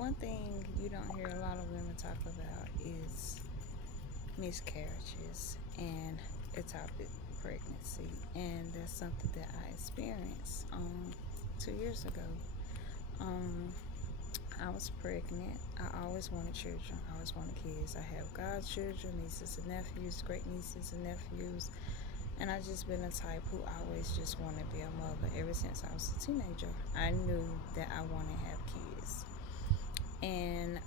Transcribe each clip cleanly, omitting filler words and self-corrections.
one thing you don't hear a lot of women talk about is miscarriages and ectopic pregnancy, and that's something that I experienced 2 years ago. Um, I was pregnant. I always wanted children. I always wanted kids. I have godchildren, nieces and nephews, great nieces and nephews, and I just been the type who always just wanted to be a mother ever since I was a teenager. I knew that I wanted to have kids. And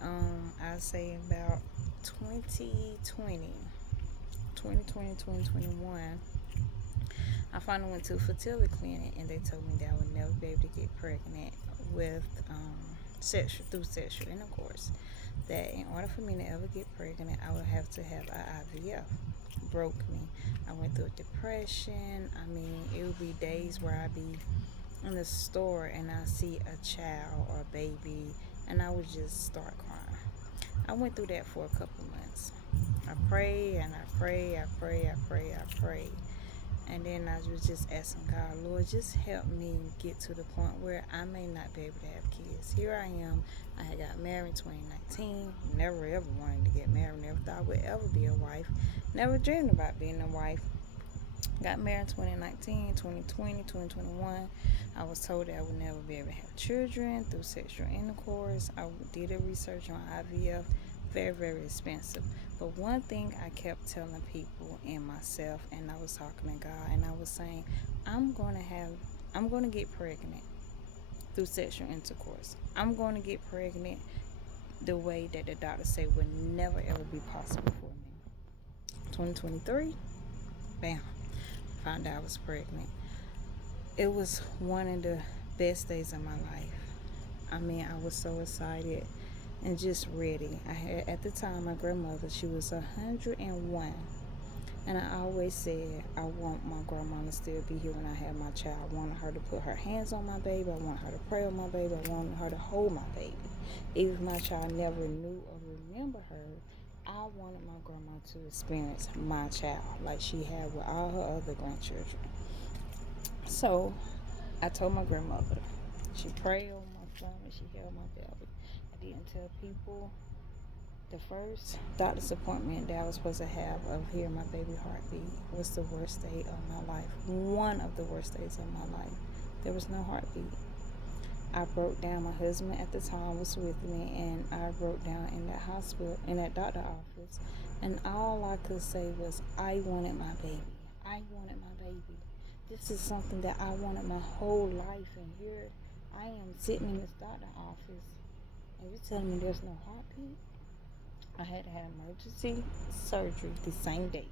I'd say about 2020, 2020, 2021, I finally went to a fertility clinic and they told me that I would never be able to get pregnant with through sexual intercourse. That in order for me to ever get pregnant, I would have to have an IVF. Broke me. I went through a depression. I mean, it would be days where I'd be in the store and I see a child or a baby and I would just start crying. I went through that for a couple months. I pray and I pray, I pray, I pray, I pray. And then I was just asking God, Lord, just help me get to the point where I may not be able to have kids. Here I am. I had got married in 2019. Never ever wanted to get married. Never thought I would ever be a wife. Never dreamed about being a wife. Got married in 2019, 2020, 2021. I was told that I would never be able to have children through sexual intercourse. I did a research on IVF. Very, very expensive. But one thing I kept telling people and myself, and I was talking to God, and I was saying, I'm going to get pregnant through sexual intercourse. I'm going to get pregnant the way that the doctor said would never ever be possible for me. 2023, bam, found out I was pregnant. It was one of the best days of my life. I mean, I was so excited and just ready. I had, at the time, my grandmother, she was 101. And I always said, I want my grandma to still be here when I have my child. I wanted her to put her hands on my baby. I wanted her to pray on my baby. I wanted her to hold my baby. Even if my child never knew or remember her, I wanted my grandma to experience my child like she had with all her other grandchildren. So I told my grandmother. She prayed on my stomach. She held my belly. I didn't tell people the first doctor's appointment that I was supposed to have of hearing my baby heartbeat was the worst day of my life. One of the worst days of my life. There was no heartbeat. I broke down. My husband at the time was with me, and I broke down in that hospital, in that doctor office, and all I could say was, I wanted my baby. I wanted my baby. This is something that I wanted my whole life, and here I am sitting in this doctor office, and you're telling me there's no heartbeat? I had to have emergency surgery the same day.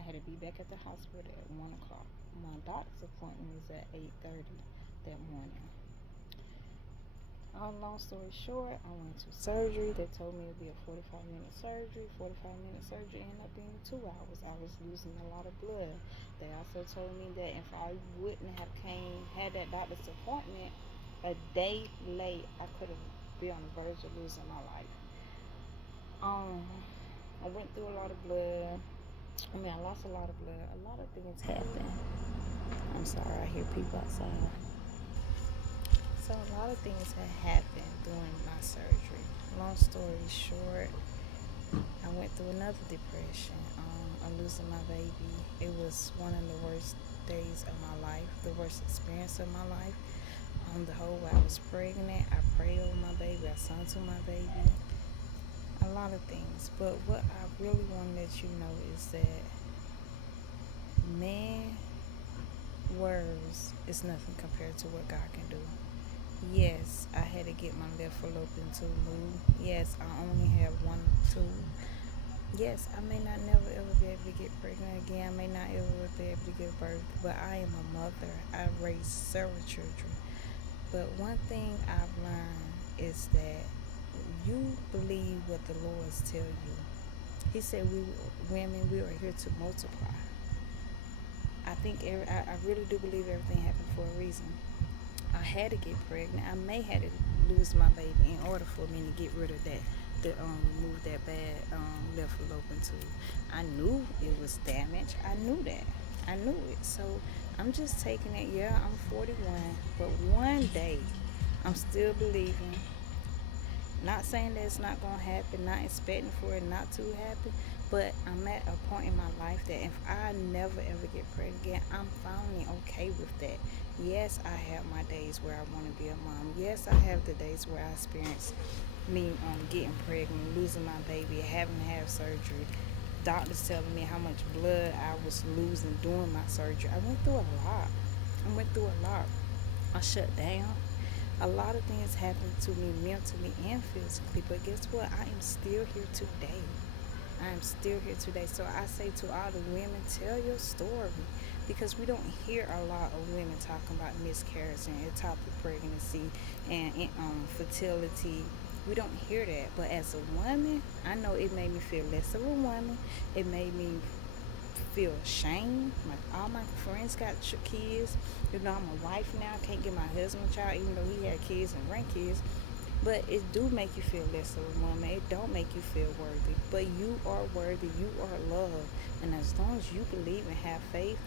I had to be back at the hospital at 1 o'clock. My doctor's appointment was at 8:30 that morning. Long story short, I went to surgery. They told me it would be a 45-minute surgery. 45-minute surgery ended up being 2 hours. I was losing a lot of blood. They also told me that if I wouldn't have had that doctor's appointment a day late, I could have been on the verge of losing my life. I went through a lot of blood. I lost a lot of blood. A lot of things happened. I'm sorry, I hear people outside. So a lot of things had happened during my surgery. Long story short, I went through another depression. I'm losing my baby. It was one of the worst days of my life, the worst experience of my life. The whole way I was pregnant, I prayed over my baby, I sung to my baby. A lot of things. But what I really want to let you know is that man words is nothing compared to what God can do. Yes, I had to get my left fallopian tube moved. Yes, I only have one tube. Yes, I may not never ever be able to get pregnant again. I may not ever be able to give birth, but I am a mother. I raised several children. But one thing I've learned is that you believe what the Lord tell you. He said we are here to multiply. I really do believe everything happened for a reason. I had to get pregnant. I may have to lose my baby in order for me to get rid of that, to remove that bad left fallopian tube. I knew it was damaged. I knew that. I knew it. So I'm just taking it. Yeah, I'm 41, but one day I'm still believing Not saying that it's not gonna happen, not expecting for it not to happen, but I'm at a point in my life that if I never ever get pregnant again, I'm finally okay with that. Yes, I have my days where I want to be a mom. Yes, I have the days where I experience me getting pregnant, losing my baby, having to have surgery. Doctors telling me how much blood I was losing during my surgery. I went through a lot. I went through a lot. I shut down. A lot of things happened to me mentally and physically, but guess what? I am still here today. I am still here today. So I say to all the women, tell your story because we don't hear a lot of women talking about miscarriage and ectopic pregnancy and fertility. We don't hear that. But as a woman, I know it made me feel less of a woman. It made me feel ashamed. All my friends got kids. You know, I'm a wife now. Can't get my husband a child, even though he had kids and grandkids. But it do make you feel less of a woman. It don't make you feel worthy. But you are worthy. You are loved. And as long as you believe and have faith,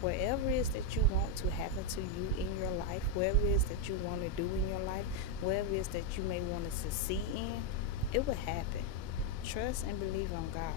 whatever it is that you want to happen to you in your life, whatever it is that you want to do in your life, whatever it is that you may want to succeed in, it will happen. Trust and believe on God.